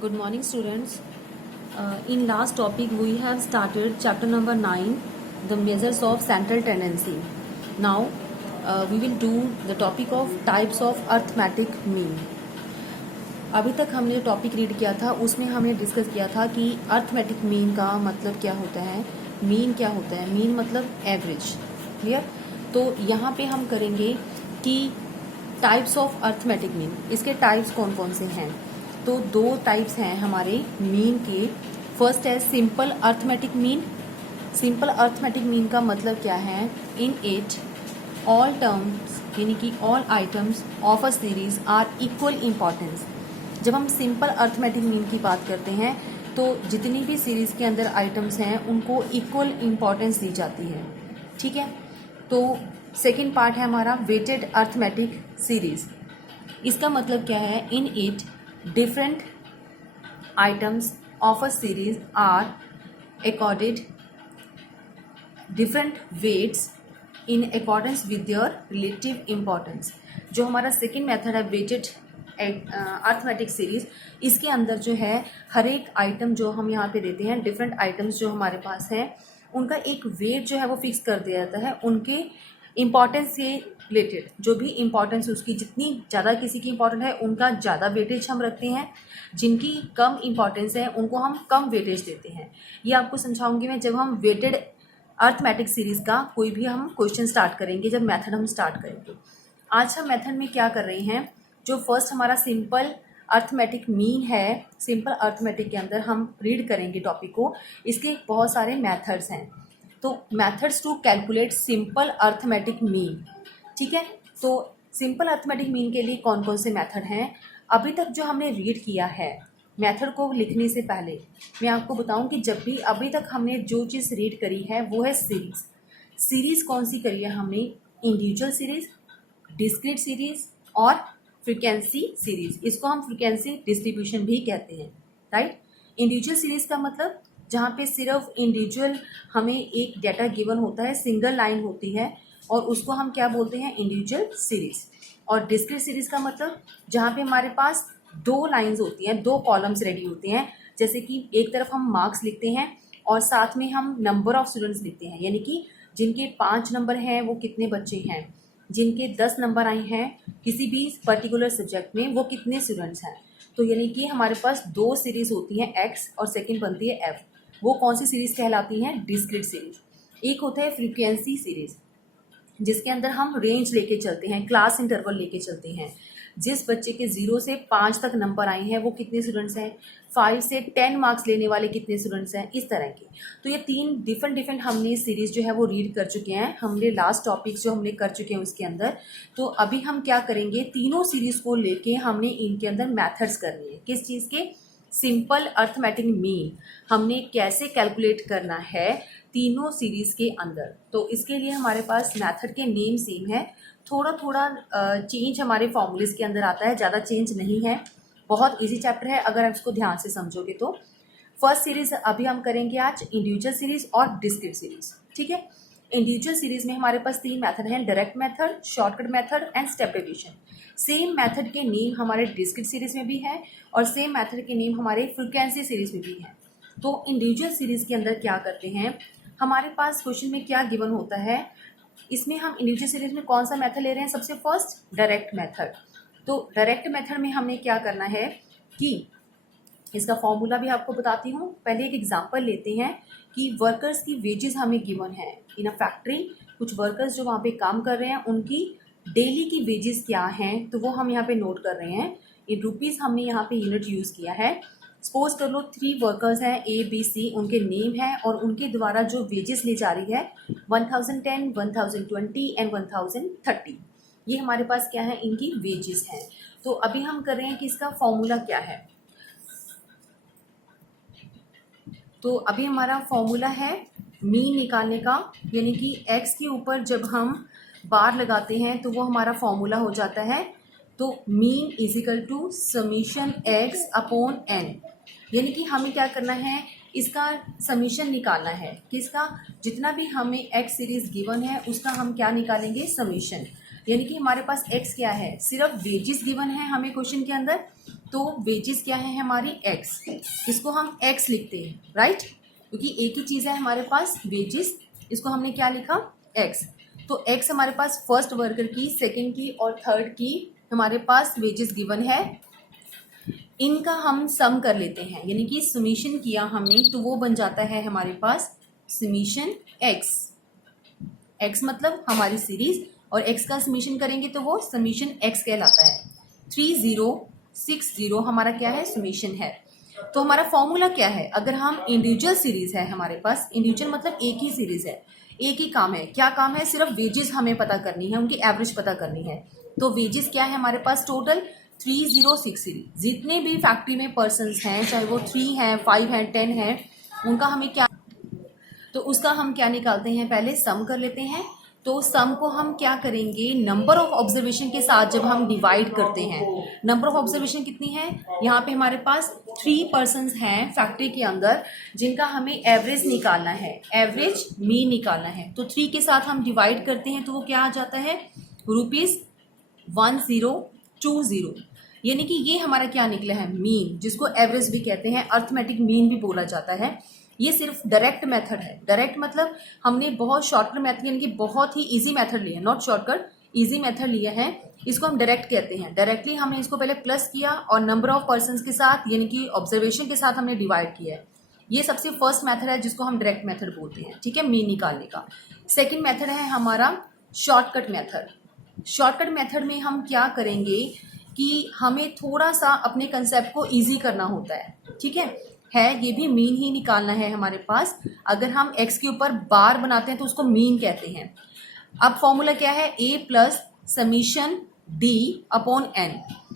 Good morning, students. In last topic, we have started chapter number 9, the measures of central tendency. Now, we will do the topic of types of arithmetic mean. अभी तक हमने जो topic read किया था उसमें हमने discuss किया था कि अर्थमेटिक मीन का मतलब क्या होता है, मीन क्या होता है, मीन मतलब एवरेज. क्लियर. तो यहाँ पे हम करेंगे कि टाइप्स ऑफ अर्थमेटिक मीन, इसके टाइप्स कौन कौन से हैं. तो दो टाइप्स हैं हमारे मीन के. फर्स्ट है simple arithmetic mean. Simple arithmetic mean का मतलब क्या है, इन इट ऑल टर्म्स यानी कि all items of a series are equal importance. जब हम सिंपल अर्थमेटिक मीन की बात करते हैं तो जितनी भी सीरीज के अंदर आइटम्स हैं उनको इक्वल इम्पॉर्टेंस दी जाती है. ठीक है. तो सेकेंड पार्ट है हमारा वेटेड अर्थमेटिक सीरीज. इसका मतलब क्या है, in it different items of a series are accorded different weights in accordance with their relative importance. जो हमारा सेकेंड मेथड है वेटेड अर्थमेटिक सीरीज, इसके अंदर जो है हर एक आइटम जो हम यहाँ पे देते हैं, डिफरेंट आइटम्स जो हमारे पास हैं उनका एक वेट जो है वो फिक्स कर दिया जाता है उनके इम्पॉर्टेंस से रिलेटेड. जो भी इम्पॉर्टेंस उसकी जितनी ज़्यादा किसी की इम्पॉर्टेंट है उनका ज़्यादा वेटेज हम रखते हैं, जिनकी कम इम्पॉर्टेंस है उनको हम कम वेटेज देते हैं. ये आपको समझाऊंगी मैं जब हम वेटेड अर्थमेटिक सीरीज का कोई भी हम क्वेश्चन स्टार्ट करेंगे, जब मेथड हम स्टार्ट करेंगे. आज हम मेथड में क्या कर रहे हैं, जो फर्स्ट हमारा सिंपल अर्थमेटिक मीन है, सिंपल अर्थमेटिक के अंदर हम रीड करेंगे टॉपिक को. इसके बहुत सारे मेथड्स हैं. तो methods to calculate simple arithmetic mean. ठीक है. तो सिंपल अर्थमेटिक मीन के लिए कौन कौन से मेथड हैं, अभी तक जो हमने रीड किया है मेथड को लिखने से पहले मैं आपको बताऊं कि जब भी अभी तक हमने जो चीज़ रीड करी है वो है सीरीज. सीरीज कौन सी करी है हमने, इंडिविजुअल सीरीज, डिस्क्रीट सीरीज और फ्रीक्वेंसी सीरीज. इसको हम फ्रीक्वेंसी डिस्ट्रीब्यूशन भी कहते हैं. राइट. इंडिविजुअल सीरीज का मतलब जहाँ पे सिर्फ इंडिविजुअल हमें एक डाटा गिवन होता है, सिंगल लाइन होती है और उसको हम क्या बोलते हैं, इंडिविजुअल सीरीज. और डिस्क्रीट सीरीज का मतलब जहाँ पे हमारे पास दो लाइंस होती हैं, दो कॉलम्स रेडी होते हैं. जैसे कि एक तरफ हम मार्क्स लिखते हैं और साथ में हम नंबर ऑफ स्टूडेंट्स लिखते हैं, यानी कि जिनके 5 नंबर हैं वो कितने बच्चे हैं, जिनके 10 नंबर आए हैं किसी भी पर्टिकुलर सब्जेक्ट में वो कितने स्टूडेंट्स हैं. तो यानी कि हमारे पास दो सीरीज होती हैं एक्स और सेकेंड बनती है एफ. वो कौन सी सीरीज कहलाती हैं, डिस्क्रीट सीरीज. एक होता है फ्रीक्वेंसी सीरीज जिसके अंदर हम रेंज लेके चलते हैं, क्लास इंटरवल लेके चलते हैं. जिस बच्चे के 0 से 5 तक नंबर आए हैं वो कितने स्टूडेंट्स हैं, 5 से 10 मार्क्स लेने वाले कितने स्टूडेंट्स हैं, इस तरह की. तो ये 3 डिफरेंट हमने सीरीज जो है वो रीड कर चुके हैं. हमने लास्ट टॉपिक्स जो हमने कर चुके हैं उसके अंदर. तो अभी हम क्या करेंगे, तीनों सीरीज को लेके हमने इनके अंदर मैथड्स करनी है. किस चीज़ के, सिंपल अर्थमेटिक मीन हमने कैसे कैलकुलेट करना है तीनों सीरीज के अंदर. तो इसके लिए हमारे पास मेथड के नेम सेम है, थोड़ा थोड़ा चेंज हमारे फॉर्मूलेस के अंदर आता है, ज़्यादा चेंज नहीं है. बहुत इजी चैप्टर है अगर आप इसको ध्यान से समझोगे तो. फर्स्ट सीरीज अभी हम करेंगे आज इंडिविजुअल सीरीज और डिस्क्रीट सीरीज. ठीक है. इंडिविजुअल सीरीज में हमारे पास 3 मेथड हैं, direct method, shortcut method and step division. Same method के नेम हमारे डिस्क्रीट सीरीज में भी है और सेम मेथड के नेम हमारे फ्रीक्वेंसी सीरीज में भी है. तो इंडिविजुअल सीरीज के अंदर क्या करते हैं, हमारे पास क्वेश्चन में क्या गिवन होता है, इसमें हम इंडिविजुअल सीरीज में कौन सा मेथड ले रहे हैं, सबसे फर्स्ट डायरेक्ट मेथड. तो डायरेक्ट मेथड में हमने क्या करना है कि इसका फॉर्मूला भी आपको बताती हूँ. पहले एक एग्जांपल लेते हैं कि वर्कर्स की वेजेस हमें गिवन है इन अ फैक्ट्री. कुछ वर्कर्स जो वहाँ पे काम कर रहे हैं उनकी डेली की वेजेस क्या हैं, तो वो हम यहाँ पे नोट कर रहे हैं. इन रुपीज़ हमने यहाँ पे यूनिट यूज़ किया है. सपोज कर लो 3 वर्कर्स हैं ए बी सी, उनके नेम है और उनके द्वारा जो वेजेस ली जा रही है 1010, 1020 एंड 1030. ये हमारे पास क्या है, इनकी वेजेस हैं. तो अभी हम कर रहे हैं कि इसका फॉर्मूला क्या है. तो अभी हमारा फॉर्मूला है मीन निकालने का, यानी कि एक्स के ऊपर जब हम बार लगाते हैं तो वो हमारा फॉर्मूला हो जाता है. तो mean is equal to summation x upon n. यानी कि हमें क्या करना है, इसका समीशन निकालना है. किसका, जितना भी हमें एक्स सीरीज गिवन है उसका हम क्या निकालेंगे, समीशन. यानी कि हमारे पास x क्या है, सिर्फ वेजेस गिवन है हमें क्वेश्चन के अंदर, तो वेजेस क्या है हमारी x, इसको हम x लिखते हैं, राइट, क्योंकि एक ही चीज़ है हमारे पास वेजेस, इसको हमने क्या लिखा x। तो x हमारे पास फर्स्ट वर्कर की, सेकंड की और थर्ड की हमारे पास वेजेस गिवन है, इनका हम सम कर लेते हैं, यानी कि समीशन किया हमने तो वो बन जाता है हमारे पास समीशन x मतलब हमारी सीरीज, और x का समीशन करेंगे तो वो समीशन x कहलाता है। 3060 हमारा क्या है, समीशन है। तो हमारा फॉर्मूला क्या है, अगर हम इंडिविजुअल सीरीज है हमारे पास, इंडिविजुअल मतलब एक ही सीरीज है, एक ही काम है, क्या काम है, सिर्फ वेजेस हमें पता करनी है, उनकी एवरेज पता करनी है। तो वेजेस क्या है हमारे पास टोटल 3060, जितने भी फैक्ट्री में पर्सन्स हैं, चाहे वो 3 हैं, 5 हैं, 10 हैं, उनका हमें क्या, तो उसका हम क्या निकालते हैं, पहले सम कर लेते हैं। तो सम को हम क्या करेंगे, नंबर ऑफ ऑब्जर्वेशन के साथ जब हम डिवाइड करते हैं, नंबर ऑफ ऑब्जर्वेशन कितनी है, यहाँ पे हमारे पास 3 पर्सन्स हैं फैक्ट्री के अंदर, जिनका हमें एवरेज निकालना है, एवरेज मीन निकालना है। तो 3 के साथ हम डिवाइड करते हैं तो वो क्या आ जाता है, ₹1020, यानी कि ये हमारा क्या निकला है, मीन, जिसको एवरेज भी कहते हैं, अर्थमेटिक मीन भी बोला जाता है। ये सिर्फ डायरेक्ट मेथड है, डायरेक्ट मतलब हमने बहुत शॉर्टकट मेथड यानी कि बहुत ही इजी मेथड लिया, नॉट शॉर्टकट, इजी मेथड लिया है, इसको हम डायरेक्ट कहते हैं। डायरेक्टली हमने इसको पहले प्लस किया और नंबर ऑफ पर्सन्स के साथ यानी कि ऑब्जर्वेशन के साथ हमने डिवाइड किया है। ये सबसे फर्स्ट मेथड है जिसको हम डायरेक्ट मेथड बोलते हैं, ठीक है, मीन निकालने का। सेकेंड मेथड है हमारा शॉर्टकट मेथड। शॉर्टकट मेथड में हम क्या करेंगे कि हमें थोड़ा सा अपने कंसेप्ट को ईजी करना होता है, ठीक है, ये भी मीन ही निकालना है हमारे पास। अगर हम x के ऊपर बार बनाते हैं तो उसको मीन कहते हैं। अब फॉर्मूला क्या है, a plus summation d upon n।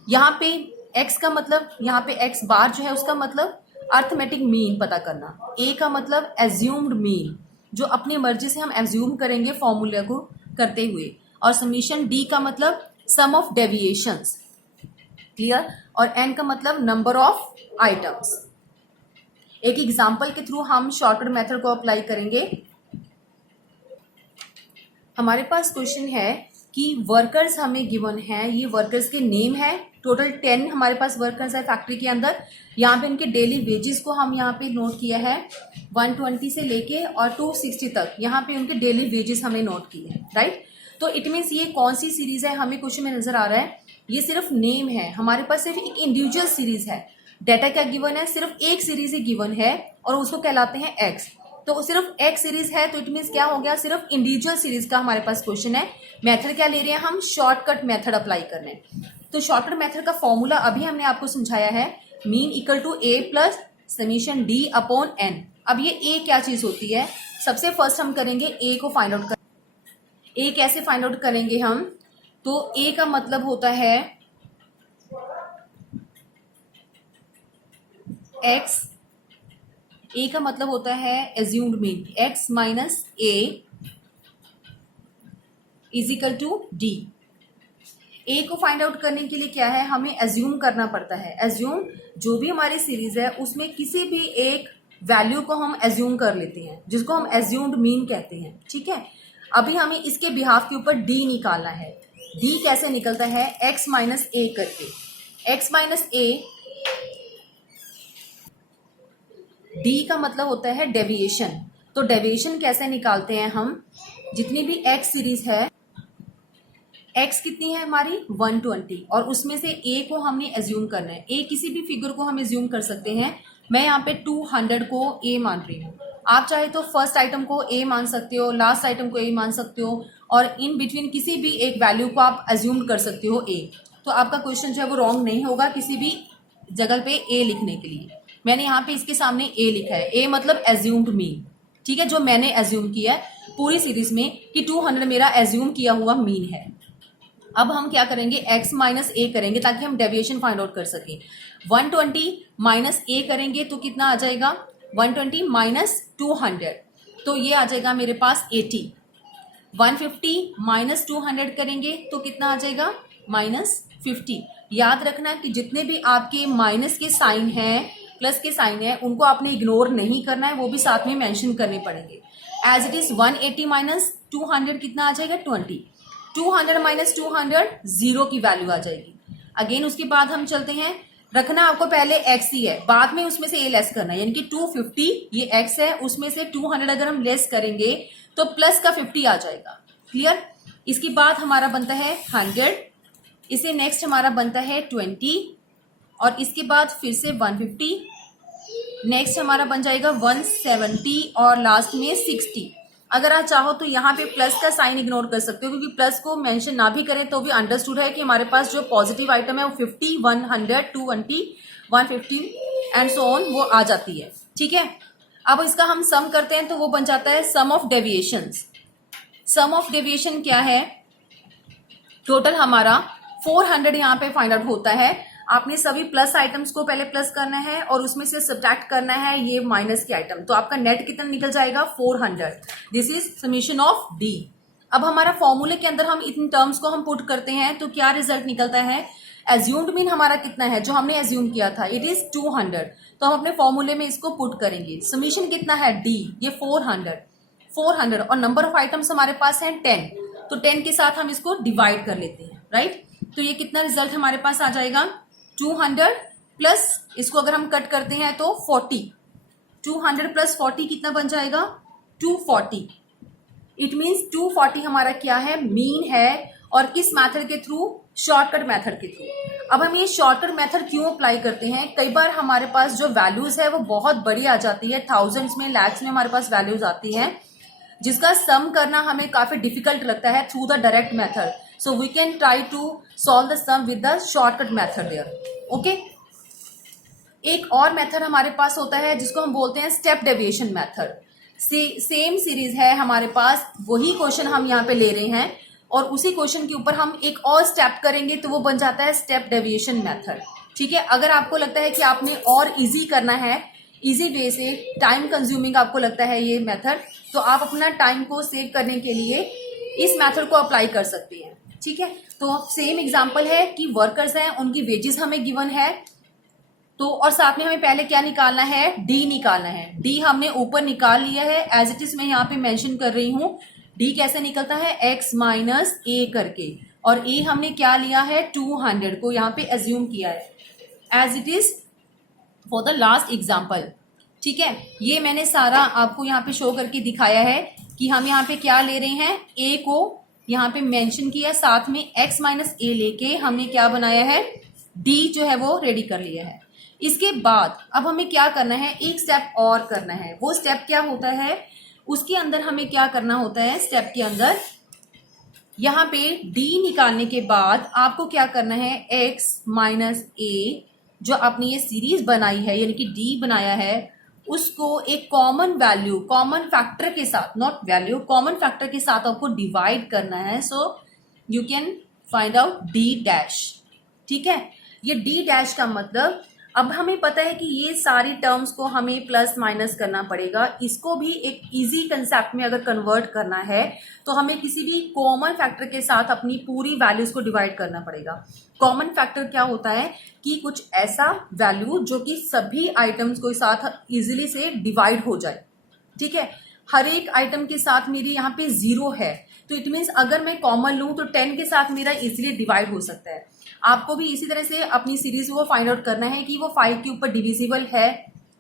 यहाँ पे x का मतलब, यहाँ पे x बार जो है उसका मतलब अर्थमेटिक मीन पता करना, a का मतलब एज्यूम्ड मीन, जो अपनी मर्जी से हम एज्यूम करेंगे फॉर्मूला को करते हुए, और समीशन d का मतलब सम ऑफ डेविएशंस, क्लियर, और n का मतलब नंबर ऑफ आइटम्स। एक एग्जाम्पल के थ्रू हम शॉर्टकट मेथड को अप्लाई करेंगे। हमारे पास क्वेश्चन है कि वर्कर्स हमें गिवन है, ये वर्कर्स के नेम है, टोटल 10 हमारे पास वर्कर्स है फैक्ट्री के अंदर। यहाँ पे इनके डेली वेजेस को हम यहाँ पे नोट किया है 120 से लेके और 260 तक, यहाँ पे उनके डेली वेजेस हमने नोट किए हैं, राइट। तो इट मीन्स ये कौन सी सीरीज है हमें क्वेश्चन में नजर आ रहा है, ये सिर्फ नेम है, हमारे पास सिर्फ एक इंडिविजुअल सीरीज है। डेटा क्या गिवन है, सिर्फ एक सीरीज ही गिवन है और उसको कहलाते हैं एक्स। तो सिर्फ एक सीरीज है तो इट मीन्स क्या हो गया, सिर्फ इंडिविजुअल सीरीज का हमारे पास क्वेश्चन है। मेथड क्या ले रहे हैं हम, शॉर्टकट मेथड अप्लाई कर रहे हैं। तो शॉर्टकट मेथड का फॉर्मूला अभी हमने आपको समझाया है, mean equal to a plus summation d upon n। अब ये a क्या चीज होती है, सबसे फर्स्ट हम करेंगे a को फाइंड आउट कर। a कैसे फाइंड आउट करेंगे हम, तो a का मतलब होता है x, a का मतलब होता है assumed mean, x minus a is equal to d। a को फाइंड आउट करने के लिए क्या है, हमें एज्यूम करना पड़ता है। एज्यूम, जो भी हमारी सीरीज है उसमें किसी भी एक वैल्यू को हम एज्यूम कर लेते हैं, जिसको हम एज्यूम्ड मीन कहते हैं, ठीक है। अभी हमें इसके बिहाफ के ऊपर d निकालना है। d कैसे निकलता है, x माइनस a करके। x माइनस a, d का मतलब होता है डेविएशन। तो डेविएशन कैसे निकालते हैं हम, जितनी भी x सीरीज है, x कितनी है हमारी 120, और उसमें से a को हमने एज्यूम करना है। a किसी भी फिगर को हम एज्यूम कर सकते हैं। मैं यहाँ पे 200 को a मान रही हूँ, आप चाहे तो फर्स्ट आइटम को a मान सकते हो, लास्ट आइटम को a मान सकते हो, और इन बिटवीन किसी भी एक वैल्यू को आप एज्यूम कर सकते हो a। तो आपका क्वेश्चन जो है वो रॉन्ग नहीं होगा किसी भी जगह पे a लिखने के लिए। मैंने यहाँ पे इसके सामने a लिखा है, a मतलब एज्यूम्ड मीन, ठीक है, जो मैंने एज्यूम किया है पूरी सीरीज में कि 200 मेरा एज्यूम किया हुआ मीन है। अब हम क्या करेंगे, x माइनस a करेंगे ताकि हम डेविएशन फाइंड आउट कर सकें। 120 माइनस a करेंगे तो कितना आ जाएगा, 120 माइनस 200, तो ये आ जाएगा मेरे पास 80। 150 माइनस 200 करेंगे तो कितना आ जाएगा, माइनस 50। याद रखना कि जितने भी आपके माइनस के साइन हैं, प्लस के साइन है, उनको आपने इग्नोर नहीं करना है, वो भी साथ में मेंशन करने पड़ेंगे। एज इट इज 180 माइनस 200 कितना आ जाएगा, 20। 200 माइनस 200 जीरो की वैल्यू आ जाएगी। अगेन उसके बाद हम चलते हैं, रखना आपको पहले x ही है, बाद में उसमें से a लेस करना है, यानी कि 250 ये x है, उसमें से 200 अगर हम लेस करेंगे तो प्लस का 50 आ जाएगा। क्लियर। इसके बाद हमारा बनता है 100, इसे नेक्स्ट हमारा बनता है 20 और इसके बाद फिर से 150, नेक्स्ट हमारा बन जाएगा 170 और लास्ट में 60। अगर आप चाहो तो यहाँ पे प्लस का साइन इग्नोर कर सकते हो, क्योंकि प्लस को मेंशन ना भी करें तो भी अंडरस्टूड है कि हमारे पास जो पॉजिटिव आइटम है वो 50, 100, 220, 150 एंड सो ऑन वो आ जाती है। ठीक है, अब इसका हम सम करते हैं तो वो बन जाता है sum of deviations. Sum of deviation क्या है, टोटल हमारा 400 यहाँ पे फाइंड आउट होता है। आपने सभी प्लस आइटम्स को पहले प्लस करना है और उसमें से सब्ट्रैक्ट करना है ये माइनस के आइटम, तो आपका नेट कितना निकल जाएगा 400। This is summation of D. अब हमारा फॉर्मूले के अंदर हम इन टर्म्स को हम पुट करते हैं तो क्या रिजल्ट निकलता है, एज्यूम्ड मीन हमारा कितना है, जो हमने एज्यूम किया था इट इज 200, तो हम अपने फॉर्मूले में इसको पुट करेंगे। समीशन कितना है डी, ये 400 और नंबर ऑफ आइटम्स हमारे पास है 10, तो 10 के साथ हम इसको डिवाइड कर लेते हैं, राइट। तो ये कितना रिजल्ट हमारे पास आ जाएगा 200 प्लस इसको अगर हम कट करते हैं तो 40, 200 प्लस 40 कितना बन जाएगा 240। इट मीन्स 240 हमारा क्या है, मीन है, और किस मेथड के थ्रू, शॉर्टकट मेथड के थ्रू। अब हम ये शॉर्टकट मेथड क्यों अप्लाई करते हैं, कई बार हमारे पास जो वैल्यूज है वो बहुत बड़ी आ जाती है, थाउजेंड्स में, लैक्स में हमारे पास वैल्यूज आती है, जिसका सम करना हमें काफी डिफिकल्ट लगता है through the direct method. So we can try to solve the sum with the shortcut method there. Okay, एक और मेथड हमारे पास होता है जिसको हम बोलते हैं step deviation method. Same series है हमारे पास, वही क्वेश्चन हम यहाँ पे ले रहे हैं और उसी क्वेश्चन के ऊपर हम एक और स्टेप करेंगे तो वो बन जाता है स्टेप डेविएशन मेथड। ठीक है, अगर आपको लगता है कि आपने और इजी करना है, इजी वे से, टाइम कंज्यूमिंग आपको लगता है ये मेथड, तो आप अपना टाइम को सेव करने के लिए इस मेथड को अप्लाई कर सकते हैं। ठीक है, तो सेम एग्जांपल है कि वर्कर्स हैं, उनकी वेजेस हमें गिवन है, तो और साथ में हमें पहले क्या निकालना है, डी निकालना है। डी हमने ऊपर निकाल लिया है, एज इट इज मैं यहाँ पे मेंशन कर रही हूँ। डी कैसे निकलता है, x माइनस ए करके, और ए हमने क्या लिया है 200 को यहाँ पे एज्यूम किया है as it is for the last example. ठीक है, ये मैंने सारा आपको यहाँ पे शो करके दिखाया है कि हम यहाँ पे क्या ले रहे हैं, ए को यहाँ पे मेंशन किया, साथ में x माइनस ए लेके हमने क्या बनाया है, डी जो है वो रेडी कर लिया है। इसके बाद अब हमें क्या करना है, एक स्टेप और करना है। वो स्टेप क्या होता है, उसके अंदर हमें क्या करना होता है, स्टेप के अंदर यहाँ पे d निकालने के बाद आपको क्या करना है, x माइनस ए जो आपने ये सीरीज बनाई है यानी कि d बनाया है, उसको एक कॉमन वैल्यू, कॉमन फैक्टर के साथ, नॉट वैल्यू, कॉमन फैक्टर के साथ आपको डिवाइड करना है। So you can find out d dash. ठीक है, ये d डैश का मतलब, अब हमें पता है कि ये सारी टर्म्स को हमें प्लस माइनस करना पड़ेगा, इसको भी एक इजी कंसेप्ट में अगर कन्वर्ट करना है तो हमें किसी भी कॉमन फैक्टर के साथ अपनी पूरी वैल्यूज को डिवाइड करना पड़ेगा। कॉमन फैक्टर क्या होता है कि कुछ ऐसा वैल्यू जो कि सभी आइटम्स को साथ इजीली से डिवाइड हो जाए। ठीक है, हर एक आइटम के साथ मेरी यहाँ पे 0 है, तो इट मीन्स अगर मैं कॉमन लूं तो 10 के साथ मेरा इजीली डिवाइड हो सकता है। आपको भी इसी तरह से अपनी सीरीज को फाइंड आउट करना है कि वो 5 के ऊपर डिविजिबल है,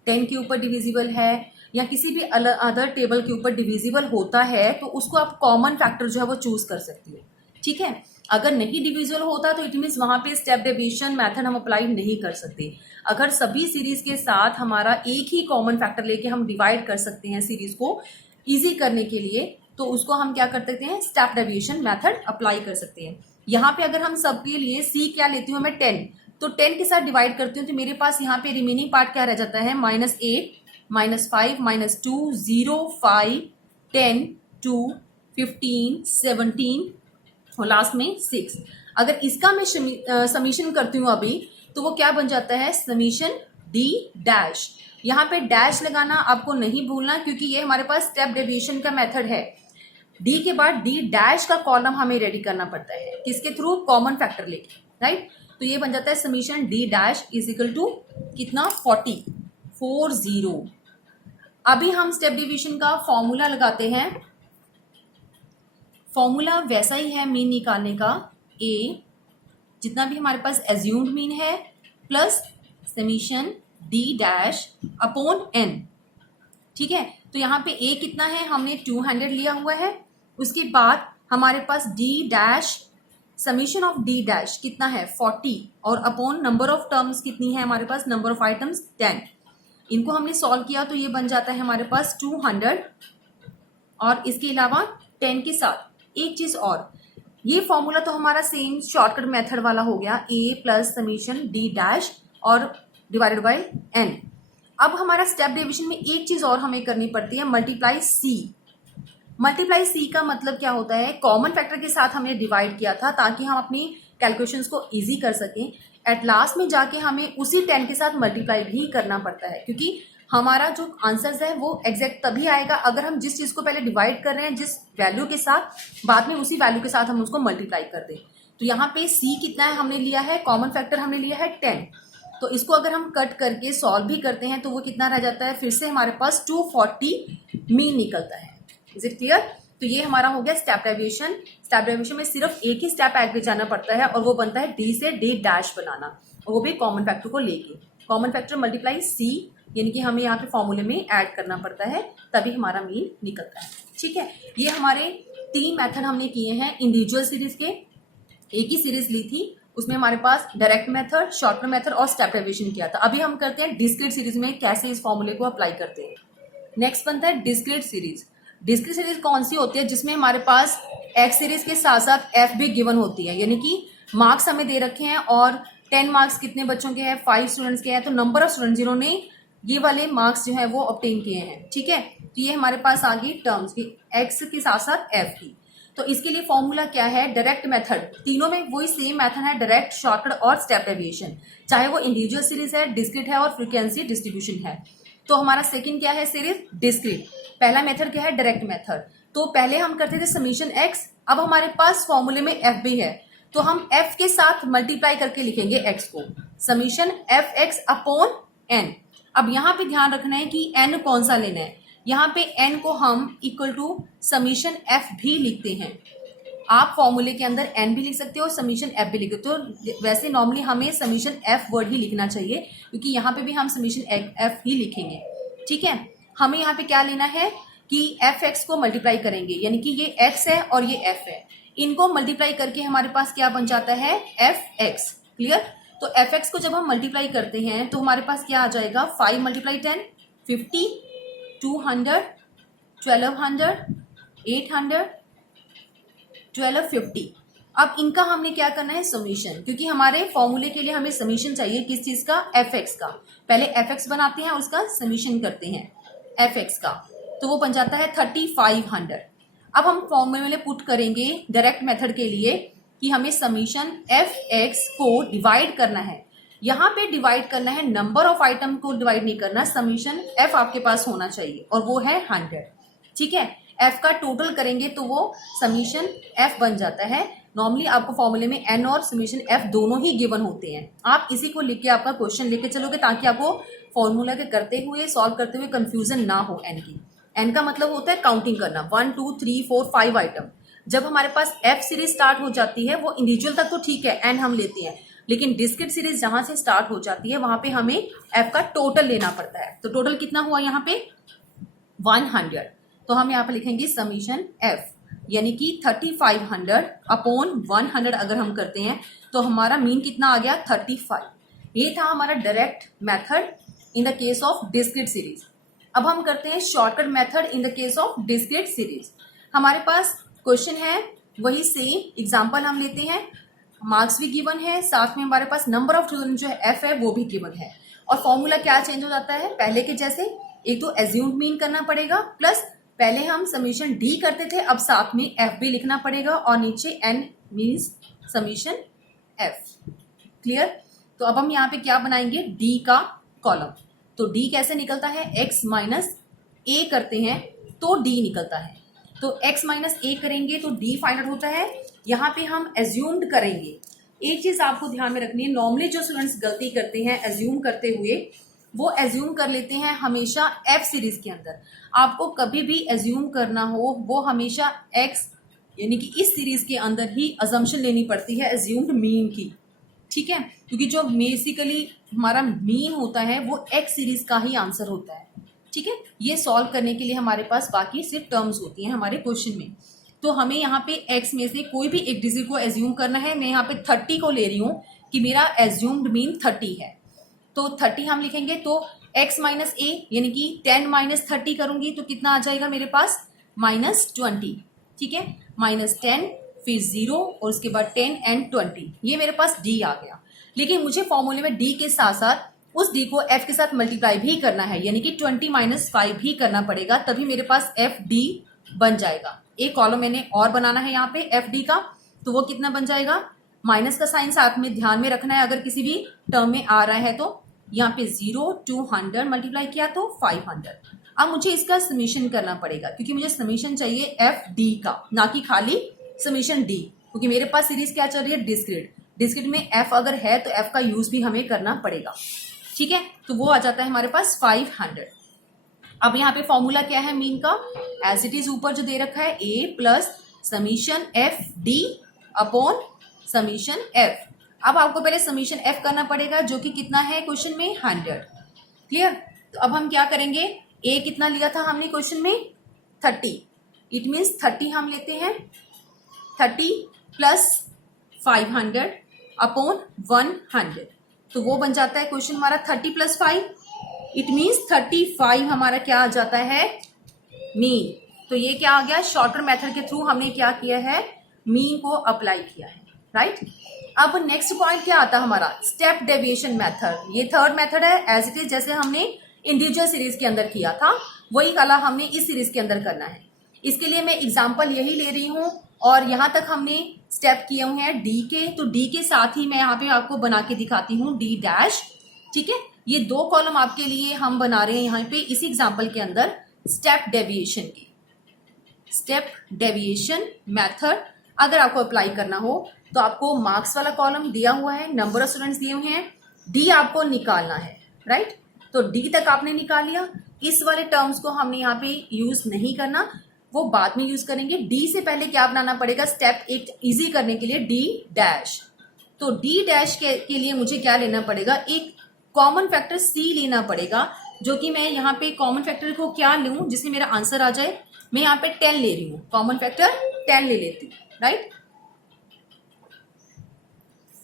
10 के ऊपर डिविजिबल है, या किसी भी अदर टेबल के ऊपर डिविजिबल होता है, तो उसको आप कॉमन फैक्टर जो है वो चूज कर सकती है। ठीक है, अगर नहीं डिविजिबल होता तो इट मीन्स वहां पे स्टेप डेविएशन मेथड हम अप्लाई नहीं कर सकते। अगर सभी सीरीज के साथ हमारा एक ही कॉमन फैक्टर लेके हम डिवाइड कर सकते हैं सीरीज को इजी करने के लिए, तो उसको हम क्या कर सकते हैं, स्टेप डेविएशन मेथड अप्लाई कर सकते हैं। यहाँ पे अगर हम सबके लिए सी क्या लेती हूँ मैं 10, तो 10 के साथ डिवाइड करती हूँ तो मेरे पास यहाँ पे रिमेनिंग पार्ट क्या रह जाता है, -8, -5, -2, 0, 5, 10, 2, 15, 17 और लास्ट में 6। अगर इसका मैं समीशन करती हूँ अभी, तो वो क्या बन जाता है, समीशन डी डैश। यहाँ पे डैश लगाना आपको नहीं भूलना, क्योंकि ये हमारे पास स्टेप डेविएशन का मेथड है। डी के बाद डी डैश का कॉलम हमें रेडी करना पड़ता है, किसके थ्रू, कॉमन फैक्टर लेके, राइट। तो ये बन जाता है summation d dash is equal to कितना, 40। अभी हम स्टेप डिवीजन का फॉर्मूला लगाते हैं। फॉर्मूला वैसा ही है मीन निकालने का, ए जितना भी हमारे पास एज्यूम्ड मीन है plus summation d dash upon n. ठीक है, तो यहाँ पे ए कितना है, हमने 200 लिया हुआ है। उसके बाद हमारे पास D dash summation of D dash कितना है 40 और अपॉन नंबर ऑफ टर्म्स कितनी है हमारे पास, नंबर ऑफ आइटम्स 10। इनको हमने सॉल्व किया तो ये बन जाता है हमारे पास 200 और इसके अलावा 10 के साथ एक चीज और, ये फॉर्मूला तो हमारा सेम शॉर्टकट मेथड वाला हो गया, ए प्लस समीशन डी डैश और डिवाइडेड बाय एन। अब हमारा स्टेप डिवीजन में एक चीज और हमें करनी पड़ती है, मल्टीप्लाई सी। मल्टीप्लाई सी का मतलब क्या होता है, कॉमन फैक्टर के साथ हमने डिवाइड किया था ताकि हम अपनी कैलकुलेशंस को इजी कर सकें। एट लास्ट में जाके हमें उसी 10 के साथ मल्टीप्लाई भी करना पड़ता है, क्योंकि हमारा जो आंसर है वो एग्जैक्ट तभी आएगा अगर हम जिस चीज को पहले डिवाइड कर रहे हैं जिस वैल्यू के साथ, बाद में उसी वैल्यू के साथ हम उसको मल्टीप्लाई कर दें। तो यहाँ पे सी कितना है हमने लिया है, कॉमन फैक्टर हमने लिया है 10। तो इसको अगर हम कट करके सॉल्व भी करते हैं तो वो कितना रह जाता है, फिर से हमारे पास 240 मीन निकलता है। Is it clear? तो ये हमारा हो गया स्टेप डेविएशन। स्टेप डेविएशन में सिर्फ एक ही स्टेप आगे जाना पड़ता है और वो बनता है डी से डी डैश बनाना, और वो भी कॉमन फैक्टर को लेके। कॉमन फैक्टर मल्टीप्लाई सी, यानी कि हमें यहाँ पे फॉर्मूले में ऐड करना पड़ता है तभी हमारा मीन निकलता है। ठीक है, ये हमारे 3 मेथड हमने किए हैं इंडिविजुअल सीरीज के। एक ही सीरीज ली थी, उसमें हमारे पास डायरेक्ट मेथड, शॉर्टकट मेथड और स्टेप डेविएशन किया था। अभी हम करते हैं डिस्क्रीट सीरीज में कैसे इस फॉर्मूले को अप्लाई करते हैं। नेक्स्ट बनता है डिस्क्रीट सीरीज। डिस्क्रीट सीरीज कौन सी होती है, जिसमें हमारे पास एक्स सीरीज के साथ साथ एफ भी गिवन होती है, यानी कि मार्क्स हमें दे रखे हैं और 10 मार्क्स कितने बच्चों के हैं, 5 स्टूडेंट्स के हैं, तो नंबर ऑफ स्टूडेंट जिन्होंने ये वाले मार्क्स जो है वो ऑब्टेन किए हैं। ठीक है, तो ये हमारे पास आ गई टर्म्स की एक्स के साथ साथ एफ की। तो इसके लिए फॉर्मूला क्या है, डायरेक्ट मेथड। तीनों में वही सेम मेथड है, डायरेक्ट, शॉर्टकट और स्टेप डेविएशन, चाहे वो इंडिविजुअल सीरीज है, डिस्क्रीट है और फ्रीक्वेंसी डिस्ट्रीब्यूशन है। तो हमारा सेकंड क्या है, सीरीज डिस्क्रीट। पहला मेथड क्या है, डायरेक्ट मेथड। तो पहले हम करते थे समीशन एक्स, अब हमारे पास फॉर्मूले में एफ भी है तो हम एफ के साथ मल्टीप्लाई करके लिखेंगे एक्स को, summation f x upon n. अब यहाँ पे ध्यान रखना है कि एन कौन सा लेना है, यहाँ पे एन को हम इक्वल टू समीशन एफ भी लिखते हैं। आप फॉर्मूले के अंदर एन भी लिख सकते हो, समीशन एफ भी लिख सकते हो। तो वैसे नॉर्मली हमें समीशन एफ वर्ड ही लिखना चाहिए, क्योंकि यहाँ पे भी हम समीशन एफ ही लिखेंगे। ठीक है, हमें यहाँ पे क्या लेना है कि एफ एक्स को मल्टीप्लाई करेंगे, यानी कि ये एक्स है और ये एफ है, इनको मल्टीप्लाई करके हमारे पास क्या बन जाता है, एफ एक्स। क्लियर? तो एफ एक्स को जब हम मल्टीप्लाई करते हैं तो हमारे पास क्या आ जाएगा, 5 × 10 50, 200, 1200, 800, 1250। अब इनका हमने क्या करना है, समीशन, क्योंकि हमारे फॉर्मूले के लिए हमें समीशन चाहिए किस चीज का, एफ एक्स का। पहले एफ एक्स बनाते हैं और उसका समीशन करते हैं एफ एक्स का, तो वो बन जाता है 3500। अब हम फॉर्मूले में पुट करेंगे डायरेक्ट मेथड के लिए कि हमें समीशन एफ एक्स को डिवाइड करना है। यहाँ पे डिवाइड करना है, नंबर ऑफ आइटम को डिवाइड नहीं करना, समीशन एफ आपके पास होना चाहिए और वो है 100। ठीक है, एफ का टोटल करेंगे तो वो समीशन एफ बन जाता है। नॉर्मली आपको फॉर्मूले में एन और समीशन एफ दोनों ही गिवन होते हैं। आप इसी को लिख के आपका क्वेश्चन लेके चलोगे ताकि आपको फॉर्मूला के करते हुए, सॉल्व करते हुए कंफ्यूजन ना हो एन की। एन का मतलब होता है काउंटिंग करना, 1 2 3 4 5 आइटम। जब हमारे पास एफ सीरीज स्टार्ट हो जाती है, वो इंडिविजुअल तक तो ठीक है, एन हम लेते हैं, लेकिन डिस्क्रीट सीरीज जहां से स्टार्ट हो जाती है वहां पे हमें एफ का टोटल लेना पड़ता है। तो टोटल कितना हुआ यहाँ पे, 100। तो हम यहाँ पे लिखेंगे समीशन एफ, यानी कि 3500 अपॉन 100 अगर हम करते हैं तो हमारा मीन कितना आ गया, 35। ये था हमारा direct method in the case of discrete series. अब हम करते हैं shortcut method in the case of discrete series. हमारे पास क्वेश्चन है, वही सेम एग्जाम्पल हम लेते हैं, मार्क्स भी गिवन है, साथ में हमारे पास नंबर ऑफ स्टूडेंट जो है एफ है वो भी गिवन है, और फॉर्मूला क्या चेंज हो जाता है, पहले के जैसे एक तो एज्यूम्ड मीन करना पड़ेगा, प्लस पहले हम समीशन डी करते थे, अब साथ में एफ भी लिखना पड़ेगा और नीचे n means summation f. Clear? तो अब हम यहाँ पे क्या बनाएंगे, डी का कॉलम। तो डी कैसे निकलता है, x माइनस ए करते हैं तो डी निकलता है। तो x माइनस ए करेंगे तो डी फाइंड आउट होता है। यहाँ पे हम एज्यूम्ड करेंगे। एक चीज आपको ध्यान में रखनी है, नॉर्मली जो स्टूडेंट्स गलती करते हैं एज्यूम करते हुए, वो एज्यूम कर लेते हैं हमेशा एफ सीरीज के अंदर। आपको कभी भी एज्यूम करना हो वो हमेशा एक्स यानी कि इस सीरीज के अंदर ही अजम्पशन लेनी पड़ती है एज्यूम्ड मीन की, ठीक है, क्योंकि जो बेसिकली हमारा मीन होता है वो एक्स सीरीज का ही आंसर होता है, ठीक है। ये सॉल्व करने के लिए हमारे पास बाकी सिर्फ टर्म्स होती हैं हमारे क्वेश्चन में। तो हमें यहाँ पे एक्स में से कोई भी एक डिजिट को एज्यूम करना है। मैं यहाँ पे 30 को ले रही हूँ कि मेरा एज्यूम्ड मीन 30 है, तो 30 हम लिखेंगे। तो x माइनस ए यानी कि 10 माइनस 30 करूंगी तो कितना आ जाएगा मेरे पास -20, ठीक है, -10 फिर 0 और उसके बाद 10 एंड 20, ये मेरे पास d आ गया। लेकिन मुझे फॉर्मूले में d के साथ साथ उस d को f के साथ मल्टीप्लाई भी करना है, यानी कि 20 - 5 भी करना पड़ेगा, तभी मेरे पास एफ डी बन जाएगा। एक कॉलम मैंने और बनाना है यहाँ पे एफ डी का, तो वो कितना बन जाएगा, माइनस का साइन साथ में ध्यान में रखना है अगर किसी भी टर्म में आ रहा है तो। यहाँ पे 0 200 मल्टीप्लाई किया तो 500। अब मुझे इसका समीशन करना पड़ेगा क्योंकि मुझे समीशन चाहिए एफ डी का, ना कि खाली समीशन डी, क्योंकि मेरे पास सीरीज क्या चल रही है, डिस्क्रीट। डिस्क्रीट में एफ अगर है तो एफ का यूज भी हमें करना पड़ेगा, ठीक है। तो वो आ जाता है हमारे पास 500। अब यहाँ पे फॉर्मूला क्या है मीन का, एज इट इज ऊपर जो दे रखा है a plus summation F D upon summation F. अब आपको पहले समीशन एफ करना पड़ेगा जो कि कितना है क्वेश्चन में 100, क्लियर। तो अब हम क्या करेंगे, a कितना लिया था हमने क्वेश्चन में 30, इट मीन्स 30 हम लेते हैं, 30 प्लस 500 अपॉन 100, तो वो बन जाता है क्वेश्चन हमारा 30 प्लस 5, इट मीन्स 35 हमारा क्या आ जाता है मीन। तो ये क्या आ गया, शॉर्टर मेथड के थ्रू हमने क्या किया है, मीन को अप्लाई किया है, राइट। अब नेक्स्ट पॉइंट क्या आता है हमारा, स्टेप डेविएशन मेथड। ये थर्ड मेथड है, एज इट इज जैसे हमने इंडिविजुअल सीरीज के अंदर किया था वही कला हमने इस सीरीज के अंदर करना है। इसके लिए मैं एग्जाम्पल यही ले रही हूँ और यहाँ तक हमने स्टेप किए हुए हैं डी के, तो डी के साथ ही मैं यहाँ पे आपको बना के दिखाती हूँ डी डैश, ठीक है। ये 2 कॉलम आपके लिए हम बना रहे हैं यहाँ पे इसी एग्जाम्पल के अंदर स्टेप डेविएशन की। स्टेप डेविएशन मेथड अगर आपको अप्लाई करना हो तो आपको मार्क्स वाला कॉलम दिया हुआ है, नंबर ऑफ स्टूडेंट्स दिए हुए हैं, डी आपको निकालना है, राइट। तो डी तक आपने निकाल लिया, इस वाले टर्म्स को हमने यहाँ पे यूज नहीं करना, वो बाद में यूज करेंगे। डी से पहले क्या बनाना पड़ेगा, स्टेप एक इजी करने के लिए डी डैश। तो डी डैश के लिए मुझे क्या लेना पड़ेगा, एक कॉमन फैक्टर सी लेना पड़ेगा, जो कि मैं यहाँ पे कॉमन फैक्टर को क्या लूं जिससे मेरा आंसर आ जाए। मैं यहाँ पे 10 ले रही हूँ, कॉमन फैक्टर 10 ले लेती हूँ, राइट।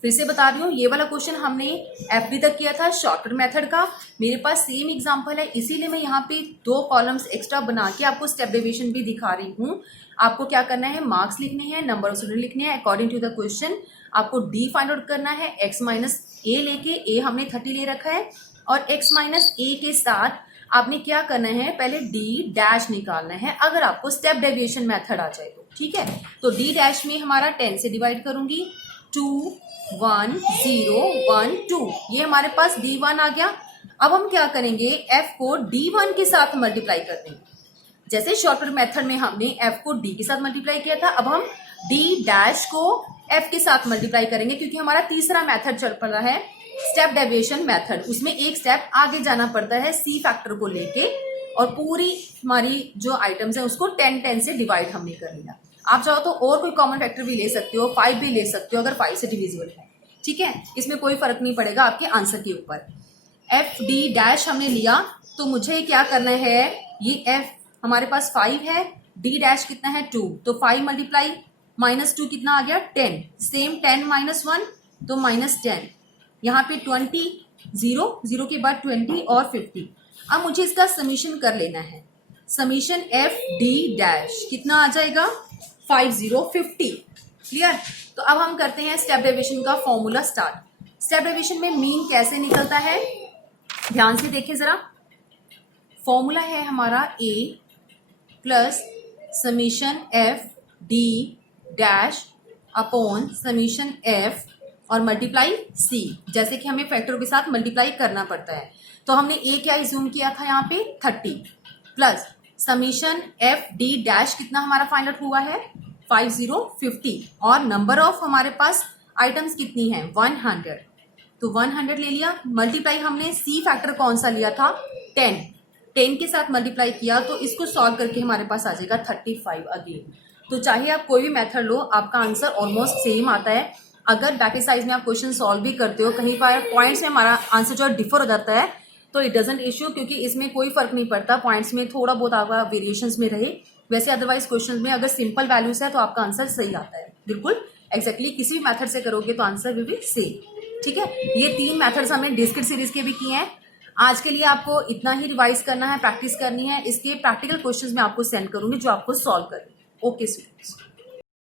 फिर से बता रही हूँ, ये वाला क्वेश्चन हमने एफडी तक किया था शॉर्टकट मेथड का। मेरे पास सेम एग्जांपल है, इसीलिए मैं यहाँ पे 2 कॉलम्स एक्स्ट्रा बना के आपको स्टेप डेविएशन भी दिखा रही हूँ। आपको क्या करना है, मार्क्स लिखने हैं, नंबर ऑफ स्टूडेंट लिखने हैं अकॉर्डिंग टू द क्वेश्चन। आपको डी फाइंड आउट करना है, एक्स माइनस ए लेके, ए हमने 30 ले रखा है, और एक्स माइनस ए के साथ आपने क्या करना है, पहले डी डैश निकालना है अगर आपको स्टेप डेविएशन मेथड आ जाए तो, ठीक है। तो डी डैश में हमारा 10 से डिवाइड करूंगी, 2 1 0 1 2, ये हमारे पास D1 आ गया। अब हम क्या करेंगे, F को D1 के साथ मल्टीप्लाई कर देंगे। जैसे शॉर्टकट मेथड में हमने F को D के साथ मल्टीप्लाई किया था, अब हम D डैश को F के साथ मल्टीप्लाई करेंगे, क्योंकि हमारा तीसरा मेथड चल पड़ रहा है स्टेप डेविएशन मेथड। उसमें एक स्टेप आगे जाना पड़ता है C फैक्टर को लेके, और पूरी हमारी जो आइटम्स है उसको 10 से डिवाइड हमने कर लिया। आप चाहो तो और कोई कॉमन फैक्टर भी ले सकते हो, 5 भी ले सकते हो अगर 5 से डिविजिबल है, ठीक है। इसमें कोई फर्क नहीं पड़ेगा आपके आंसर के ऊपर। एफ डी डैश हमने लिया, तो मुझे क्या करना है, ये एफ हमारे पास 5 है, डी डैश कितना है 2, तो 5 मल्टीप्लाई -2 कितना आ गया 10, सेम 10 - 1 तो -10, यहाँ पे 20 0 0 के बाद 20 और 50। अब मुझे इसका समीशन कर लेना है, समीशन एफ डी डैश कितना आ जाएगा 5050, क्लियर। तो अब हम करते हैं स्टेप डेविएशन का फॉर्मूला स्टार्ट। स्टेप डेविएशन में मीन कैसे निकलता है, ध्यान से देखिए जरा। फॉर्मूला है हमारा a plus summation F D dash upon summation F और मल्टीप्लाई c, जैसे कि हमें फैक्टरों के साथ मल्टीप्लाई करना पड़ता है। तो हमने a क्या इज्यूम किया था यहाँ पे 30 plus summation F D dash कितना हमारा फाइंड आउट हुआ है 5050, और नंबर ऑफ हमारे पास आइटम्स कितनी है 100, तो 100 ले लिया। मल्टीप्लाई हमने सी फैक्टर कौन सा लिया था 10 के साथ मल्टीप्लाई किया, तो इसको सॉल्व करके हमारे पास आ जाएगा 35 अगेन। तो चाहे आप कोई भी मेथड लो, आपका आंसर ऑलमोस्ट सेम आता है। अगर बैक एक्सरसाइज में आप क्वेश्चन सॉल्व भी करते हो, कहीं पर पॉइंट्स में हमारा आंसर जो है डिफर हो जाता है, तो इट डजेंट इश्यू, क्योंकि इसमें कोई फर्क नहीं पड़ता, पॉइंट्स में थोड़ा बहुत आपका वेरिएशंस में रहे। वैसे अदरवाइज क्वेश्चन में अगर सिंपल वैल्यूज है तो आपका आंसर सही आता है, बिल्कुल एग्जैक्टली किसी भी मेथड से करोगे तो आंसर विल बी सेम। ठीक है, ये 3 मेथड्स हमने डिस्क्रीट सीरीज के भी किए हैं। आज के लिए आपको इतना ही रिवाइज करना है, प्रैक्टिस करनी है। इसके प्रैक्टिकल क्वेश्चंस मैं आपको सेंड करूंगी जो आपको सॉल्व करनी है। Okay students.